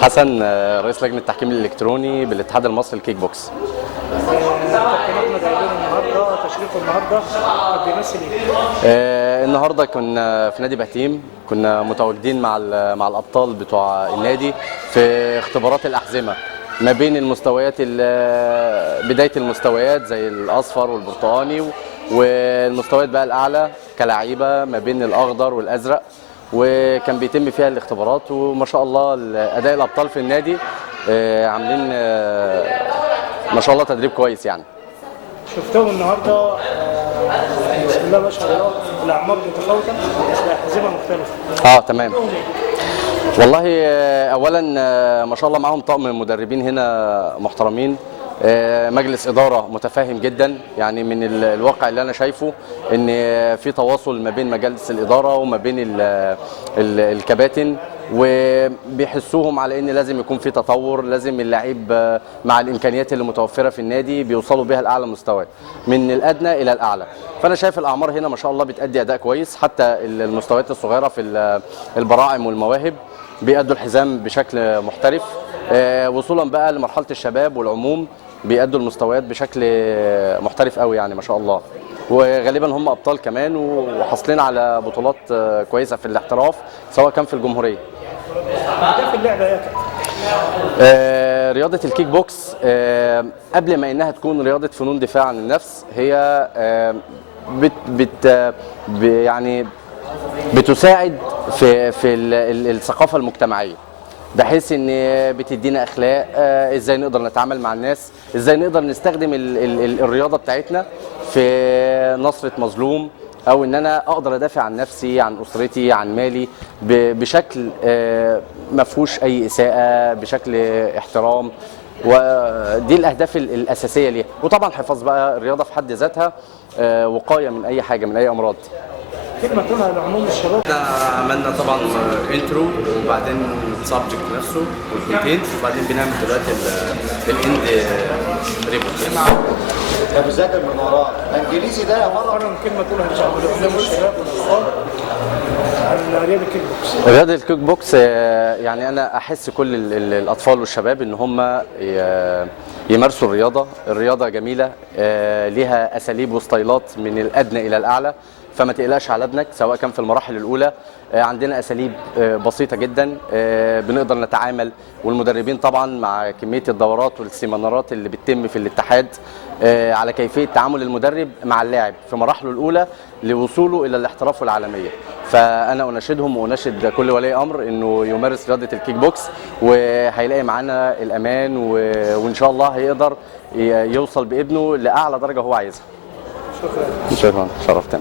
يوسف حسن، رئيس لجنة التحكيم الإلكتروني بالاتحاد المصري للكيك بوكس. كابتن احمد قال لنا النهارده تشريفه النهارده كان بيمثل ايه؟ النهارده كنا في نادي بهتيم، كنا متواجدين مع الأبطال بتوع النادي في اختبارات الأحزمة ما بين المستويات، بداية المستويات زي الأصفر والبرتقاني، والمستويات بقى الأعلى كلاعيبة ما بين الأخضر والأزرق، وكان بيتم فيها الاختبارات. وما شاء الله أداء الأبطال في النادي عاملين ما شاء الله تدريب كويس يعني. شفتهم النهارده بسم الله ما شاء الله الاعمار متفاوته باحزمه مختلفه. تمام. والله اولا ما شاء الله معاهم طاقم مدربين هنا محترمين، مجلس اداره متفاهم جدا، يعني من الواقع اللي انا شايفه ان في تواصل ما بين مجالس الاداره وما بين الكباتن، وبيحسوهم على ان لازم يكون في تطور، لازم اللعيب مع الامكانيات اللي متوفره في النادي بيوصلوا بها لاعلى مستوى من الادنى الى الاعلى. فانا شايف الاعمار هنا ما شاء الله بتأدي اداء كويس، حتى المستويات الصغيره في البراعم والمواهب بيأدوا الحزام بشكل محترف، وصولا بقى لمرحله الشباب والعموم بيأدوا المستويات بشكل محترف قوي يعني ما شاء الله. وغالبا هم ابطال كمان وحاصلين على بطولات كويسه في الاحتراف سواء كان في الجمهوريه. ده في اللعبه يا كابتن. رياضه الكيك بوكس قبل ما انها تكون رياضه فنون دفاع عن النفس، هي يعني بتساعد في الثقافه المجتمعيه، بحيث ان بتدينا اخلاق، ازاي نقدر نتعامل مع الناس، ازاي نقدر نستخدم الرياضه بتاعتنا في نصره مظلوم، او ان انا اقدر ادافع عن نفسي، عن اسرتي، عن مالي بشكل ما فيهوش اي اساءه، بشكل احترام. ودي الاهداف الاساسيه ليها. وطبعا حفاظ بقى الرياضه في حد ذاتها وقايه من اي حاجه، من اي امراض. كلمه تقولها لعموم الشباب. احنا عملنا طبعا انترو وبعدين السبجكت نفسه والكونتنت، وبعدين بنعمل دلوقتي الاند ريبورت. ده بذاكر من وراه الانجليزي ده يا مرة كلمه تقولها لعموم الشباب والاطفال عن رياضه الكيك بوكس. رياضه الكيك بوكس يعني انا احس كل الاطفال والشباب ان هم يمارسوا الرياضه جميله، ليها اساليب وستايلات من الادنى الى الاعلى، فما تقلقش على ابنك سواء كان في المراحل الاولى. عندنا اساليب بسيطه جدا بنقدر نتعامل، والمدربين طبعا مع كميه الدورات والسيمينارات اللي بتتم في الاتحاد على كيفيه تعامل المدرب مع اللاعب في مراحله الاولى لوصوله الى الاحتراف والعالميه. فانا اناشدهم واناشد كل ولي امر انه يمارس رياضه الكيك بوكس، وهيلاقي معانا الامان، وان شاء الله هيقدر يوصل بابنه لاعلى درجه هو عايزها. شكرا. شرفتنا.